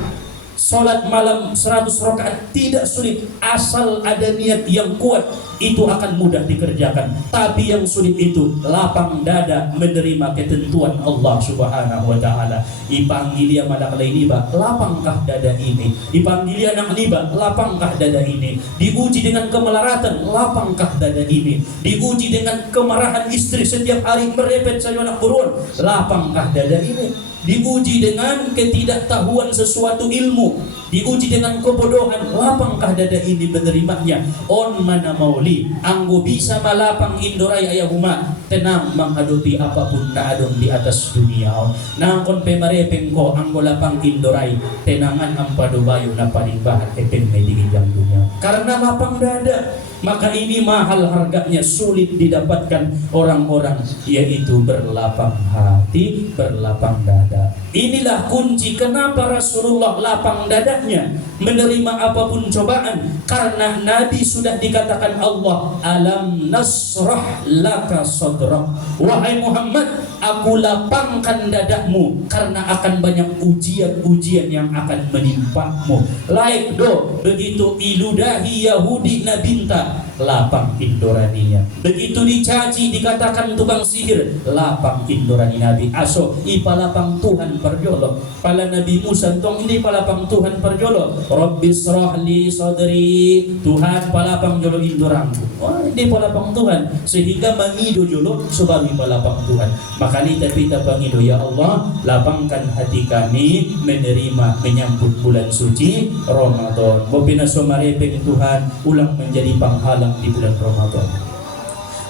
Sholat malam 100 rakaat tidak sulit, asal ada niat yang kuat, itu akan mudah dikerjakan. Tapi yang sulit itu lapang dada menerima ketentuan Allah Subhanahu wa taala. Ipanggil dia madakala ini ba, lapangkah dada ini? Ipanggil dia anak ini ba, lapangkah dada ini? Diuji dengan kemelaratan, lapangkah dada ini? Diuji dengan kemarahan istri setiap hari merepet saya anak buruan, lapangkah dada ini? Diuji dengan ketidaktahuan sesuatu ilmu, diuji dengan kebodohan, lapangkah dada ini menerimanya? On mana mauli anggo bisa malapang indoray ayahuma, tenang menghadapi apapun na adong di atas dunia. Nangkon pemarepeng ko anggo lapang indoray, tenangan ang padubayo na palimbahan epeng medigin yang dunia. Karena lapang dada, maka ini mahal harganya, sulit didapatkan orang-orang, yaitu berlapang hati, berlapang dada. Inilah kunci kenapa Rasulullah lapang dadanya menerima apapun cobaan, karena Nabi sudah dikatakan Allah, alam nasrah laka sadrak, wahai Muhammad, aku lapangkan dadamu karena akan banyak ujian-ujian yang akan menimpamu. Laik do, begitu iludahi Yahudi nabinta, lapang indoraninya. Begitu dicaci dikatakan tukang sihir, lapang indorani Nabi. Aso ipalapang Tuhan perjolo. Pala Nabi Musa tong ini palapang Tuhan perjolo. Rabbis rahli sadri, Tuhan palapang jolo indorangku. Oh, ini palapang Tuhan sehingga mangido jolo sebagai palapang Tuhan. Maka kita pangido, ya Allah, lapangkan hati kami menerima menyambut bulan suci Ramadan. Bopina somarepeng Tuhan ulang menjadi penghalang di bulan Ramadan.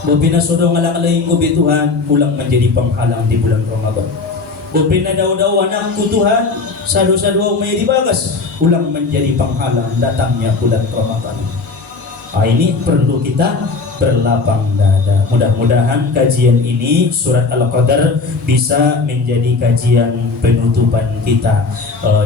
Bopina sodong alak-alaing ko Tuhan ulang menjadi penghalang di bulan Ramadan. Bopina daw-daw anakku Tuhan, sadu-sadu may dibagas, ulang menjadi penghalang datangnya bulan Ramadan. Ini perlu kita berlapang dada. Mudah-mudahan kajian ini surat Al-Qadar bisa menjadi kajian penutupan kita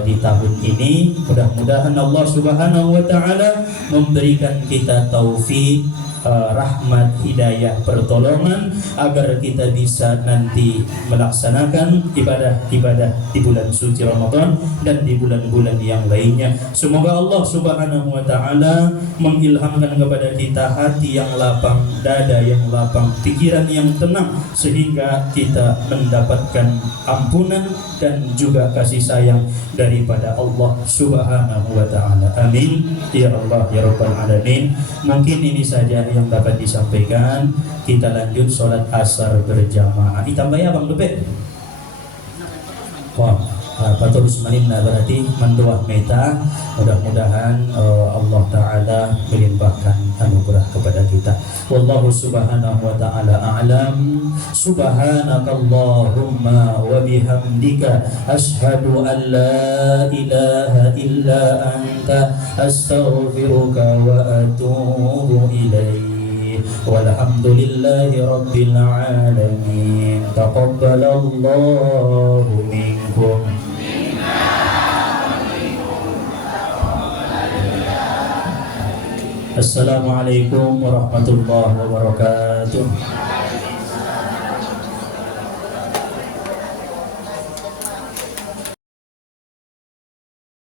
di tahun ini. Mudah-mudahan Allah Subhanahu wa taala memberikan kita taufik, rahmat, hidayah, pertolongan agar kita bisa nanti melaksanakan ibadah-ibadah di bulan suci Ramadan dan di bulan-bulan yang lainnya. Semoga Allah Subhanahu wa taala mengilhamkan kepada kita hati yang lapang, dada yang lapang, pikiran yang tenang, sehingga kita mendapatkan ampunan dan juga kasih sayang daripada Allah Subhanahu wa taala. Amin ya Allah ya rabbal alamin. Mungkin ini saja yang dapat disampaikan. Kita lanjut sholat asar berjamaah. Ditambah ya Bang Dupet. Wah, terus meninda berarti mendoa meta. Mudah-mudahan Allah Ta'ala melimpahkan anugerah kepada kita. Wallahu subhanahu wa ta'ala a'lam. Subhanakallahumma wa bihamdika ashhadu an la ilaha illa anta astaghfiruka wa atubu ilaih. Walhamdulillahi rabbil alamin. Taqabbalallahu minkum. Assalamualaikum warahmatullahi wabarakatuh.